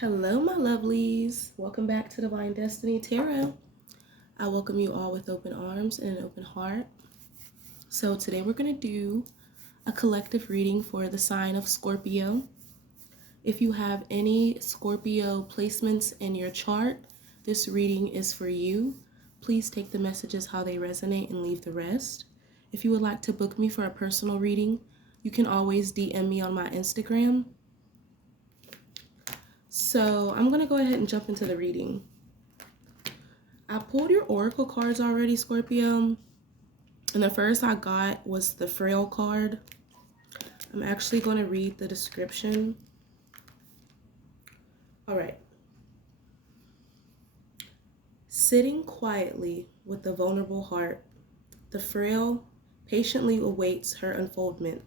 Hello, my lovelies. Welcome back to Divine Destiny Tarot. I welcome you all with open arms and an open heart. So today we're going to do a collective reading for the sign of Scorpio. If you have any Scorpio placements in your chart, this reading is for you. Please take the messages how they resonate and leave the rest. If you would like to book me for a personal reading, you can always DM me on my Instagram. So I'm going to go ahead and jump into the reading. I pulled your oracle cards already, Scorpio, and the first I got was the frail card. I'm actually going to read the description. All right. Sitting quietly with a vulnerable heart, the frail patiently awaits her unfoldment,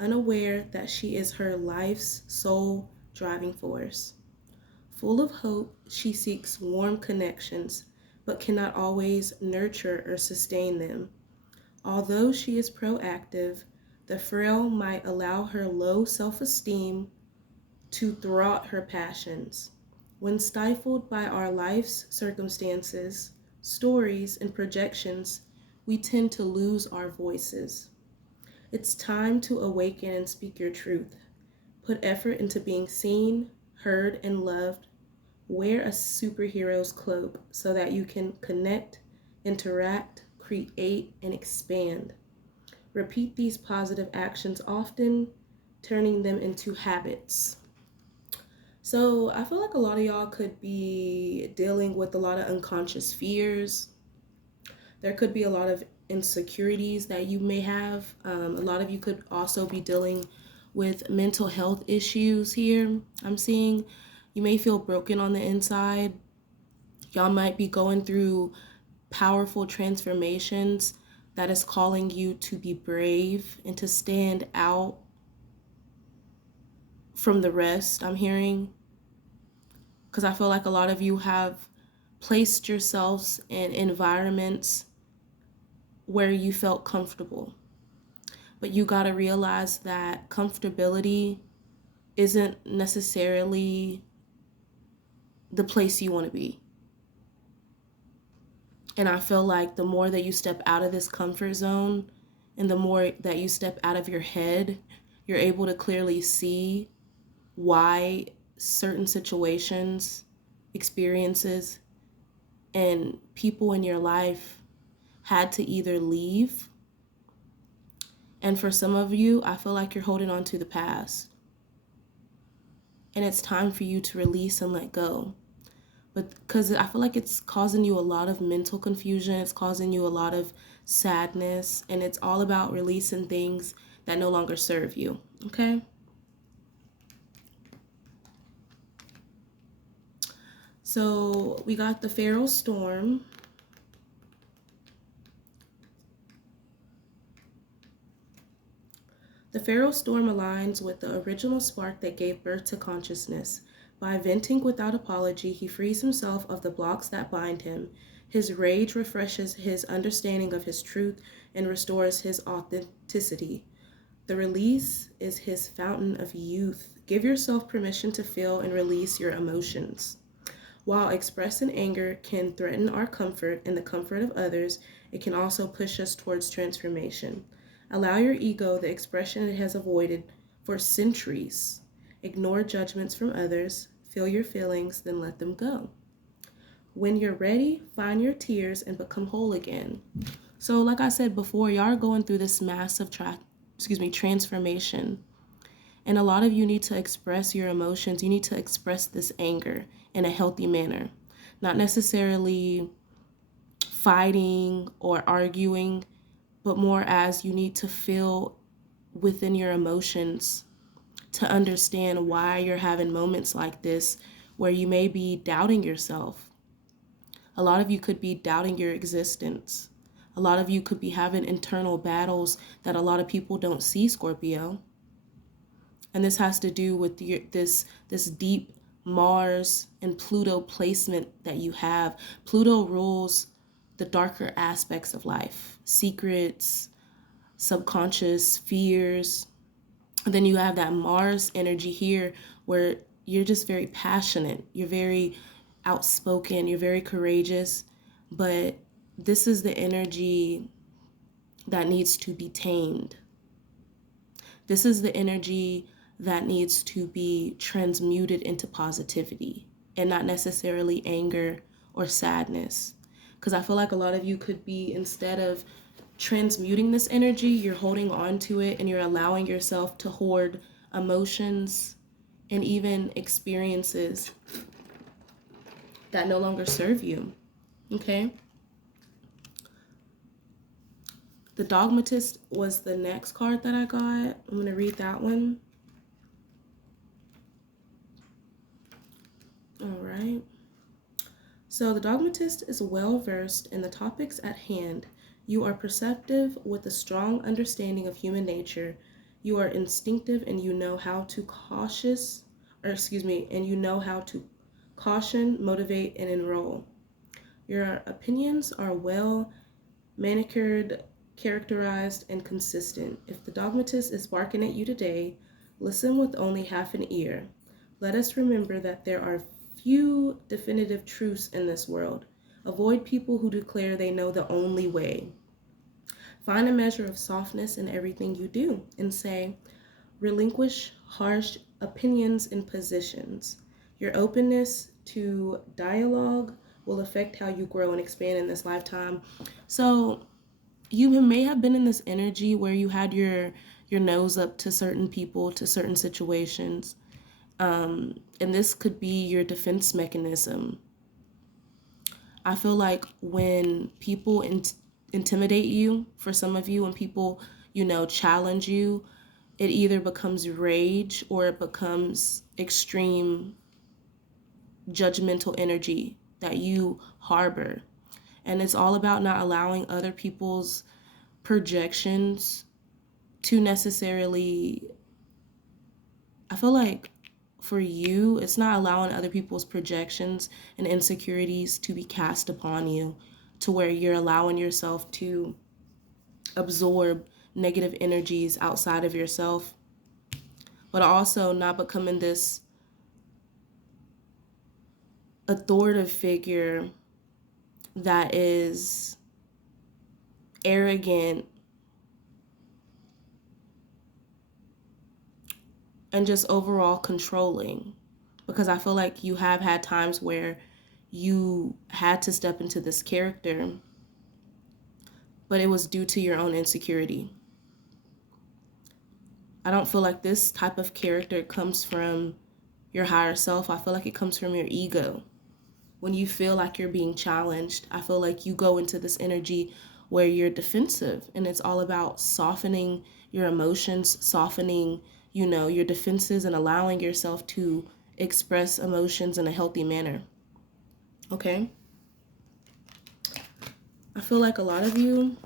unaware that she is her life's sole driving force. Full of hope, she seeks warm connections, but cannot always nurture or sustain them. Although she is proactive, the frail might allow her low self-esteem to thwart her passions. When stifled by our life's circumstances, stories, and projections, we tend to lose our voices. It's time to awaken and speak your truth. Put effort into being seen, heard, and loved. Wear a superhero's cloak so that you can connect, interact, create, and expand. Repeat these positive actions often, turning them into habits. So I feel like a lot of y'all could be dealing with a lot of unconscious fears. There could be a lot of insecurities that you may have. A lot of you could also be dealing with mental health issues here. I'm seeing you may feel broken on the inside. Y'all might be going through powerful transformations that is calling you to be brave and to stand out from the rest, I'm hearing. Because I feel like a lot of you have placed yourselves in environments where you felt comfortable. But you got to realize that comfortability isn't necessarily the place you want to be. And I feel like the more that you step out of this comfort zone and the more that you step out of your head, you're able to clearly see why certain situations, experiences, and people in your life had to either leave. And for some of you, I feel like you're holding on to the past. And it's time for you to release and let go. But because I feel like it's causing you a lot of mental confusion, it's causing you a lot of sadness, and it's all about releasing things that no longer serve you, okay? So we got the Pharaoh Storm. The Pharaoh Storm aligns with the original spark that gave birth to consciousness. By venting without apology, he frees himself of the blocks that bind him. His rage refreshes his understanding of his truth and restores his authenticity. The release is his fountain of youth. Give yourself permission to feel and release your emotions. While expressing anger can threaten our comfort and the comfort of others, it can also push us towards transformation. Allow your ego the expression it has avoided for centuries. Ignore judgments from others, feel your feelings, then let them go. When you're ready, find your tears and become whole again. So like I said before, y'all are going through this massive transformation. And a lot of you need to express your emotions. You need to express this anger in a healthy manner. Not necessarily fighting or arguing, but more as you need to feel within your emotions to understand why you're having moments like this where you may be doubting yourself. A lot of you could be doubting your existence. A lot of you could be having internal battles that a lot of people don't see, Scorpio. And this has to do with this deep Mars and Pluto placement that you have. Pluto rules the darker aspects of life, secrets, subconscious fears. And then you have that Mars energy here where you're just very passionate. You're very outspoken. You're very courageous. But this is the energy that needs to be tamed. This is the energy that needs to be transmuted into positivity and not necessarily anger or sadness. Because I feel like a lot of you could be, instead of transmuting this energy, you're holding on to it and you're allowing yourself to hoard emotions and even experiences that no longer serve you. Okay? The Dogmatist was the next card that I got. I'm going to read that one. All right. So the Dogmatist is well versed in the topics at hand. You are perceptive with a strong understanding of human nature. You are instinctive and you know how to caution, motivate, and enroll. Your opinions are well manicured, characterized, and consistent. If the Dogmatist is barking at you today, listen with only half an ear. Let us remember that there are few definitive truths in this world. Avoid people who declare they know the only way. Find a measure of softness in everything you do and say, relinquish harsh opinions and positions. Your openness to dialogue will affect how you grow and expand in this lifetime. So you may have been in this energy where you had your nose up to certain people, to certain situations. And this could be your defense mechanism. I feel like when people intimidate you, for some of you, when people, challenge you, it either becomes rage or it becomes extreme judgmental energy that you harbor. And it's all about not allowing other people's projections to necessarily, I feel like for you, it's not allowing other people's projections and insecurities to be cast upon you, to where you're allowing yourself to absorb negative energies outside of yourself, but also not becoming this authoritative figure that is arrogant and just overall controlling. Because I feel like you have had times where you had to step into this character, but it was due to your own insecurity. I don't feel like this type of character comes from your higher self. I feel like it comes from your ego. When you feel like you're being challenged, I feel like you go into this energy where you're defensive, and it's all about softening your emotions, softening, your defenses, and allowing yourself to express emotions in a healthy manner. Okay? I feel like a lot of you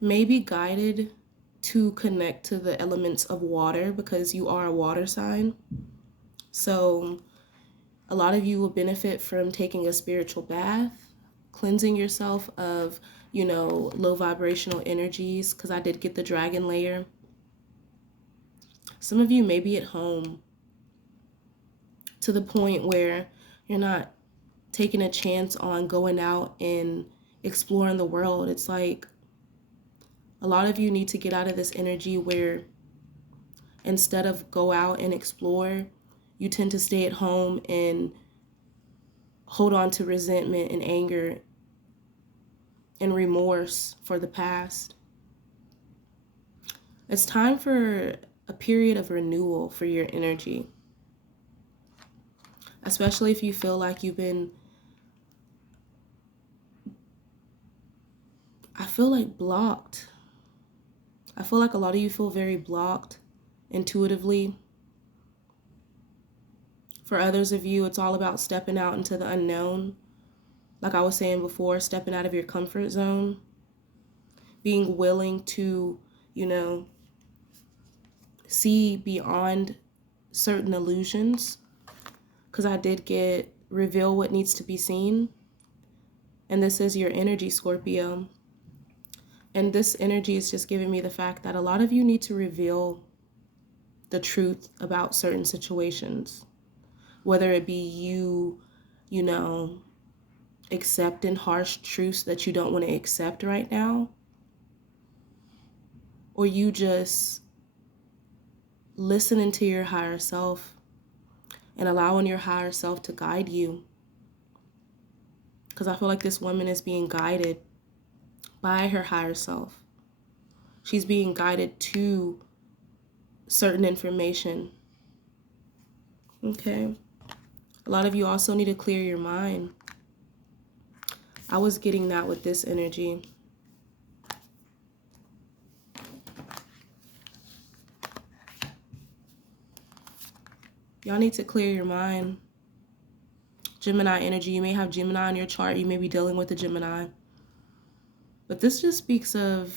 may be guided to connect to the elements of water because you are a water sign. So a lot of you will benefit from taking a spiritual bath, cleansing yourself of, low vibrational energies, because I did get the dragon layer. Some of you may be at home to the point where you're not taking a chance on going out and exploring the world. It's like a lot of you need to get out of this energy where instead of go out and explore, you tend to stay at home and hold on to resentment and anger and remorse for the past. It's time for a period of renewal for your energy, especially if you feel like you've been, blocked. I feel like a lot of you feel very blocked intuitively. For others of you, it's all about stepping out into the unknown. Like I was saying before, stepping out of your comfort zone, being willing to, see beyond certain illusions. Because I did get reveal what needs to be seen. And this is your energy, Scorpio. And this energy is just giving me the fact that a lot of you need to reveal the truth about certain situations, whether it be you know, accepting harsh truths that you don't want to accept right now, or you just listening to your higher self and allowing your higher self to guide you. Because I feel like this woman is being guided by her higher self. She's being guided to certain information. Okay. A lot of you also need to clear your mind. I was getting that with this energy. Y'all need to clear your mind. Gemini energy. You may have Gemini on your chart. You may be dealing with a Gemini. But this just speaks of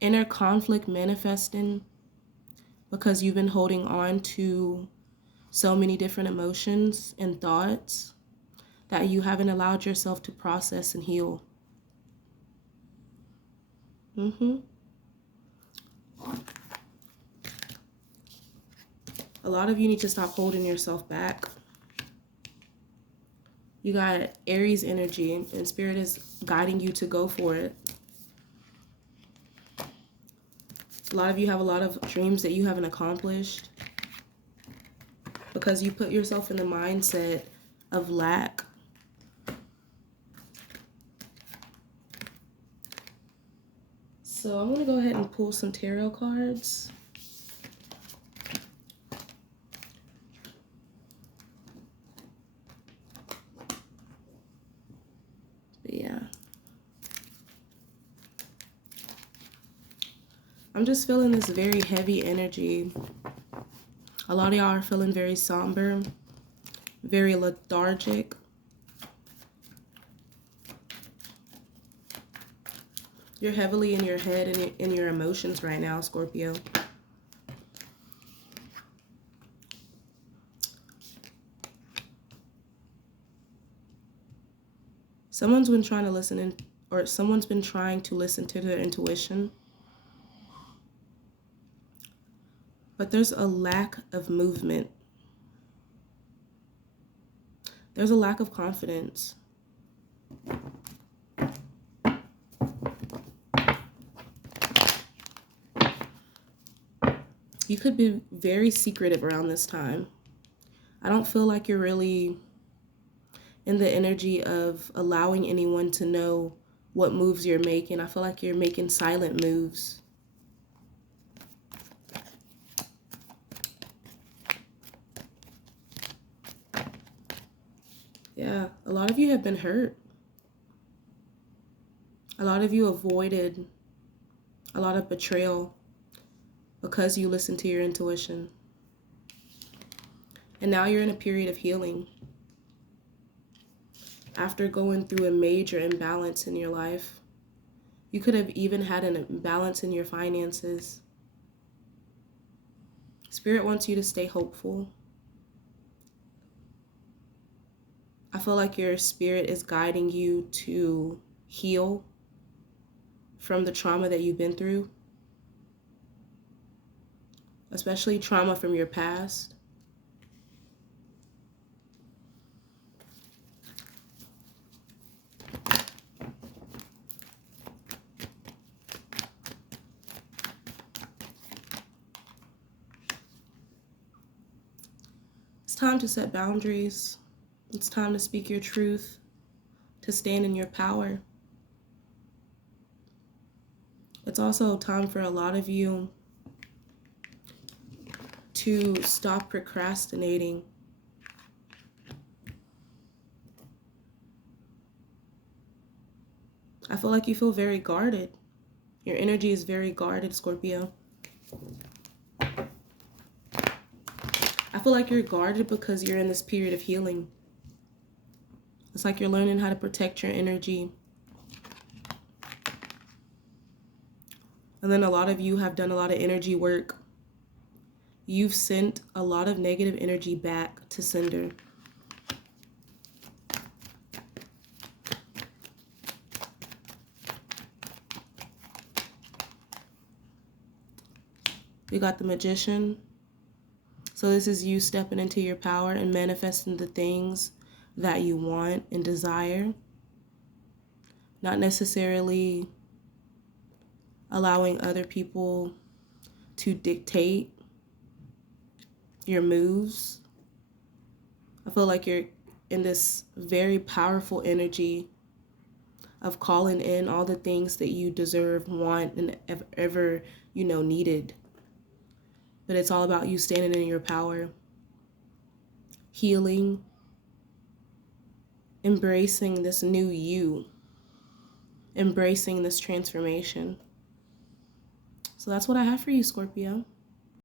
inner conflict manifesting because you've been holding on to so many different emotions and thoughts that you haven't allowed yourself to process and heal. A lot of you need to stop holding yourself back. You got Aries energy, and Spirit is guiding you to go for it. A lot of you have a lot of dreams that you haven't accomplished because you put yourself in the mindset of lack. So I'm going to go ahead and pull some tarot cards. But yeah. I'm just feeling this very heavy energy. A lot of y'all are feeling very somber, very lethargic. You're heavily in your head and in your emotions right now, Scorpio. Someone's been trying to listen or someone's been trying to listen to their intuition. But there's a lack of movement. There's a lack of confidence. You could be very secretive around this time. I don't feel like you're really in the energy of allowing anyone to know what moves you're making. I feel like you're making silent moves. Yeah, a lot of you have been hurt. A lot of you avoided a lot of betrayal because you listened to your intuition. And now you're in a period of healing. After going through a major imbalance in your life, you could have even had an imbalance in your finances. Spirit wants you to stay hopeful. I feel like your spirit is guiding you to heal from the trauma that you've been through, especially trauma from your past. It's time to set boundaries. It's time to speak your truth, to stand in your power. It's also time for a lot of you to stop procrastinating. I feel like you feel very guarded. Your energy is very guarded, Scorpio. I feel like you're guarded because you're in this period of healing. It's like you're learning how to protect your energy. And then a lot of you have done a lot of energy work. You've sent a lot of negative energy back to sender. We got the Magician. So this is you stepping into your power and manifesting the things that you want and desire. Not necessarily allowing other people to dictate your moves. I feel like you're in this very powerful energy of calling in all the things that you deserve, want, and ever needed. But it's all about you standing in your power, healing, embracing this new you, embracing this transformation. So that's what I have for you, Scorpio.